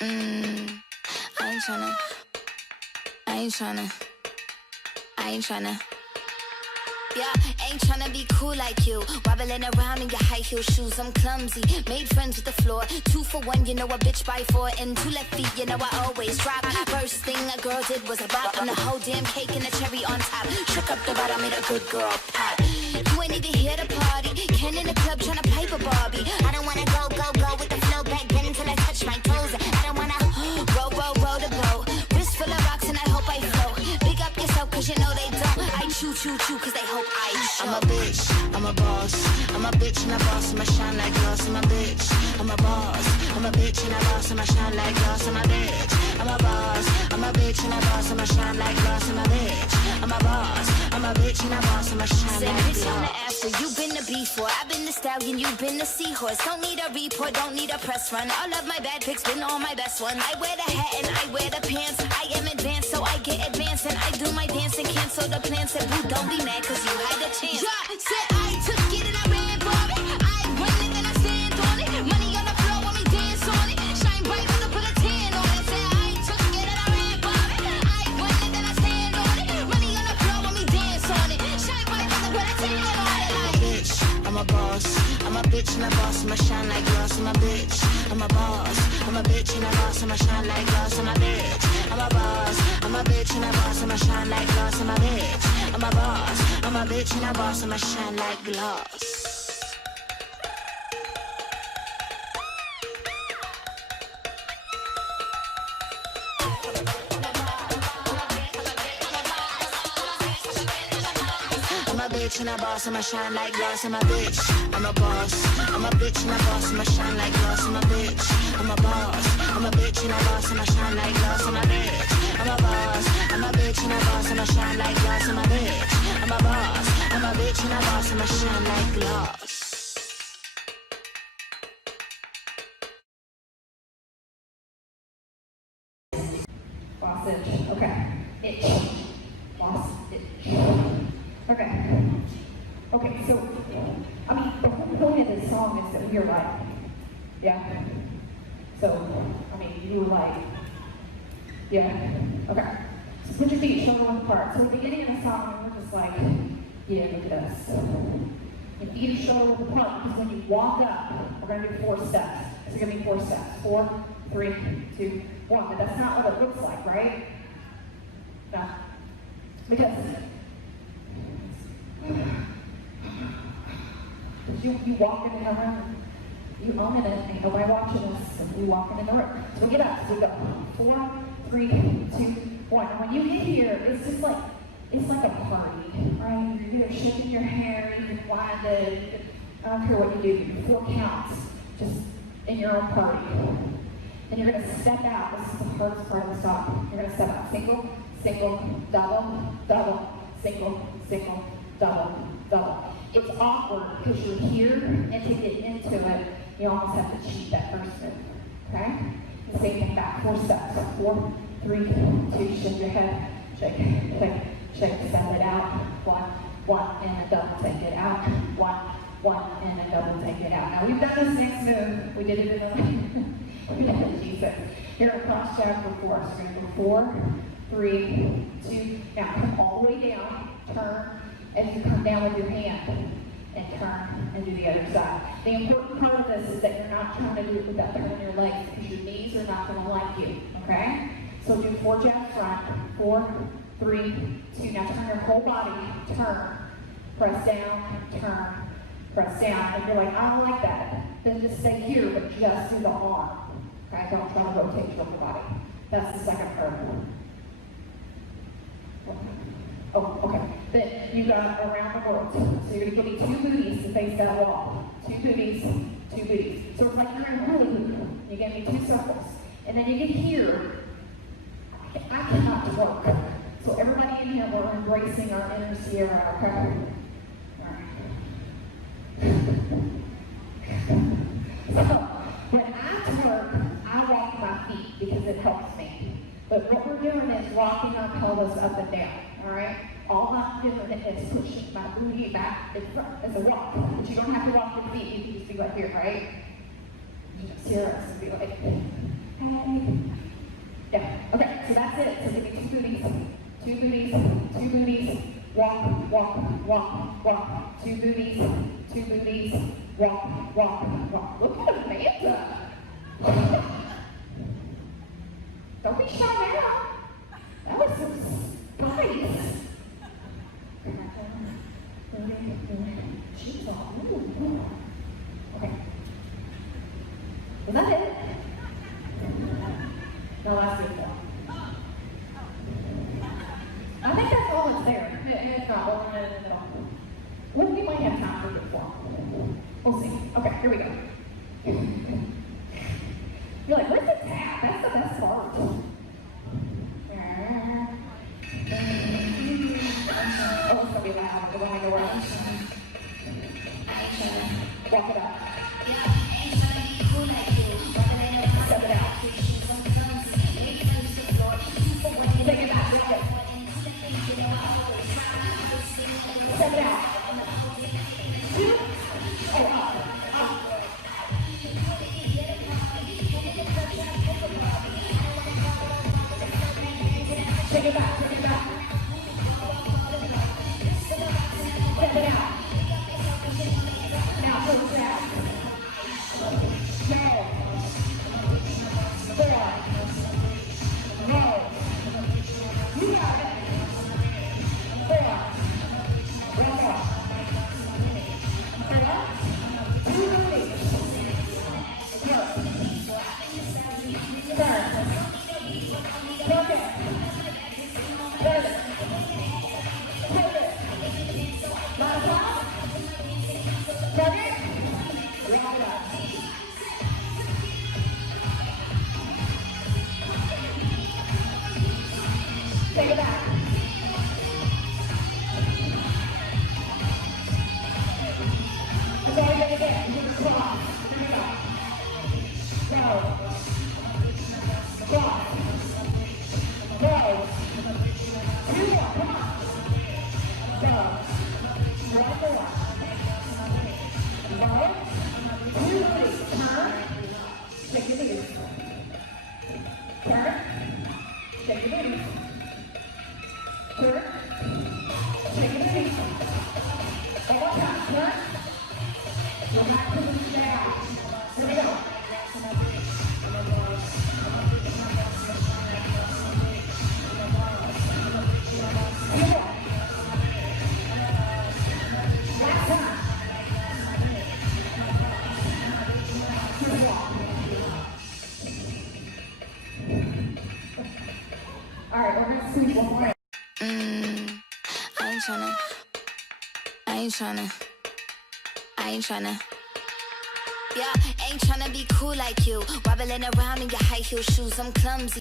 I ain't tryna. I ain't tryna. Yeah, ain't tryna be cool like you. Wobbling around in your high heel shoes, I'm clumsy. Made friends with the floor. 2 for 1, you know a bitch by 4. And 2 left feet, you know I always drop. First thing a girl did was a bop. And the whole damn cake and a cherry on top. Shook up the bottom, made a good girl pop. You ain't even here to party. Ken in the club tryna pipe a Barbie. I don't wanna go with the flow back then until I touch my toes. I don't wanna row the boat. Wrist full of rocks and I hope I float. Big up yourself cause you know they don't. I chew cause they hope I show. I'm a bitch, I'm a boss. I'm a bitch and a boss, I'ma shine like glass. I'm a bitch, I'm a boss. I'm a bitch and a boss, I'ma shine like glass. I'm a bitch, I'm a boss. I'm a bitch and a boss, I'ma shine like glass. I'm a bitch, I'm a boss. I'm a bitch and a boss, I'ma shine like glass. Bitch on the after, you been the before. I've been the stallion, you been the seahorse. Don't need a report, don't need a press run. All of my bad pics been all my best ones. I wear the hat and I wear the pants. I am advanced, so I get advanced. And I do my dance and cancel the plans. Said boo, don't be mad cause you had a chance. Yeah, said I took it and I ran for it. I run it and I stand on it. Money on the floor when we dance on it. Shine bright when I put a tan on it. Said I took it and I ran for it. I run it and I stand on it. Money on the floor when we dance on it. Shine bright when I put a tan on it. I'm a bitch, I'm a boss. I'm a bitch and a boss, I'ma shine like glass. I'm a bitch, I'm a boss. I'm a bitch and a boss, I'ma shine like glass. I'm a bitch, I'm a boss. I'm a bitch and a boss, I'ma shine like glass. I'm a bitch, I'm a boss. I'm a bitch and a boss, I'ma shine like glass. I'm a bitch and a boss, I'ma shine like glass. I'm a bitch, I'm a boss. I'm a bitch and a boss, I'ma shine like glass. I'm a bitch, I'm a boss. I'm a bitch and a boss, I'ma shine like glass. I'm a bitch, I'm a boss. I'm a bitch and a boss, I'ma shine like glass. I'm a bitch, I'm a boss. I'm a bitch and a boss, I'ma shine like glass. Bossage. Okay. Itch. Boss itch. Okay. Okay, so, I mean, the whole point of this song is that we're like, yeah? So, I mean, you were like, yeah? Okay. So put your feet shoulder width apart. So at the beginning of the song, we're just like, yeah, look at us. Your feet are shoulder width apart because when you walk up, we're going to do 4 steps. So it's going to be 4 steps. 4, 3, 2, 1. But that's not what it looks like, right? No. Because you walk in the room, you own it, and nobody watching us, and we walking in the room. So we get up, so we go 4, 3, 2, 1. And when you get here, it's just like, it's like a party, right? You're shaking your hair, you're blinded. I don't care what you do, 4 counts, just in your own party. And you're gonna step out, this is the hardest part of the song. You're gonna step out, single, single, double, double, single, single, double, double. It's awkward because you're here, and to get into it, you almost have to cheat that first move, okay? The same thing back, 4 steps, so 4, 3, 2, shake your head, shake, shake, shake, send it out, 1, 1, and a double, take it out, 1, 1, and a double, take it out. Now we've done this next move, we did it in we did it in Jesus. Here at cross jab for 4, so we're going to go 4, 3, 2, now come all the way down, turn, as you come down with your hand, and turn and do the other side. The important part of this is that you're not trying to do it without turning your legs because your knees are not going to like you, okay? So do 4 jab front, 4, 3, 2. Now turn your whole body, turn, press down, turn, press down. If you're like, I don't like that, then just stay here, but just do the arm. Okay, don't try to rotate your upper body. That's the second part. Oh, okay. Then you got around the world. So you're going to give me 2 booties to face that wall. 2 booties, 2 booties. So it's like you're in hula hoop. You give me 2 circles. And then you get here. I cannot twerk. So everybody in here, we're embracing our inner Sierra, okay? So when I twerk, I walk my feet because it helps me. But what we're doing is rocking our pelvis up and down, all right? All I'm doing is pushing my booty back in front as a walk. But you don't have to walk your feet, you can just be like here, right? You just hear us and be like, Hey. Yeah. Okay, so that's it. So give me two booties. Two booties. Two booties. Walk, walk, walk, walk. Two booties. Two booties. Walk, walk, walk. Look at Amanda. Don't be shy now. That was nice. She's all ooh. Okay. Is that it? No, last week. I think that's all that's there. It's not all in it at all. Well, we might have time for the four. We'll see. Okay, here we go. You're like, where's the tap? That's the best part. Oh, it's gonna be loud. We're gonna go around. Walk it up. Step it out. Take it back. Right. Step it out. Two. Oh, up. Up. Take it back. Take it back. Step it out. Now push it out. No. 4. No. You got it. 4. One more. 4. 2 booties. Turn. Perfect. Turn it. Pivot. Last time. Turn it. Roll it up. Take it back. That's all you're gonna get. You can cross. Here we go. Go. Cross. Go. 2 more. Come on. Go. 1 more. Go. 2 booties. Turn. Shake your booties. Turn. Shake your booties. Turn. Shake your booties. One more time. Turn. Go back to the down. Here we go. Last time. Just walk. All right, we're gonna squeeze one more. I ain't tryna. Yeah, ain't tryna be cool like you. Wobbling around in your high heel shoes, I'm clumsy.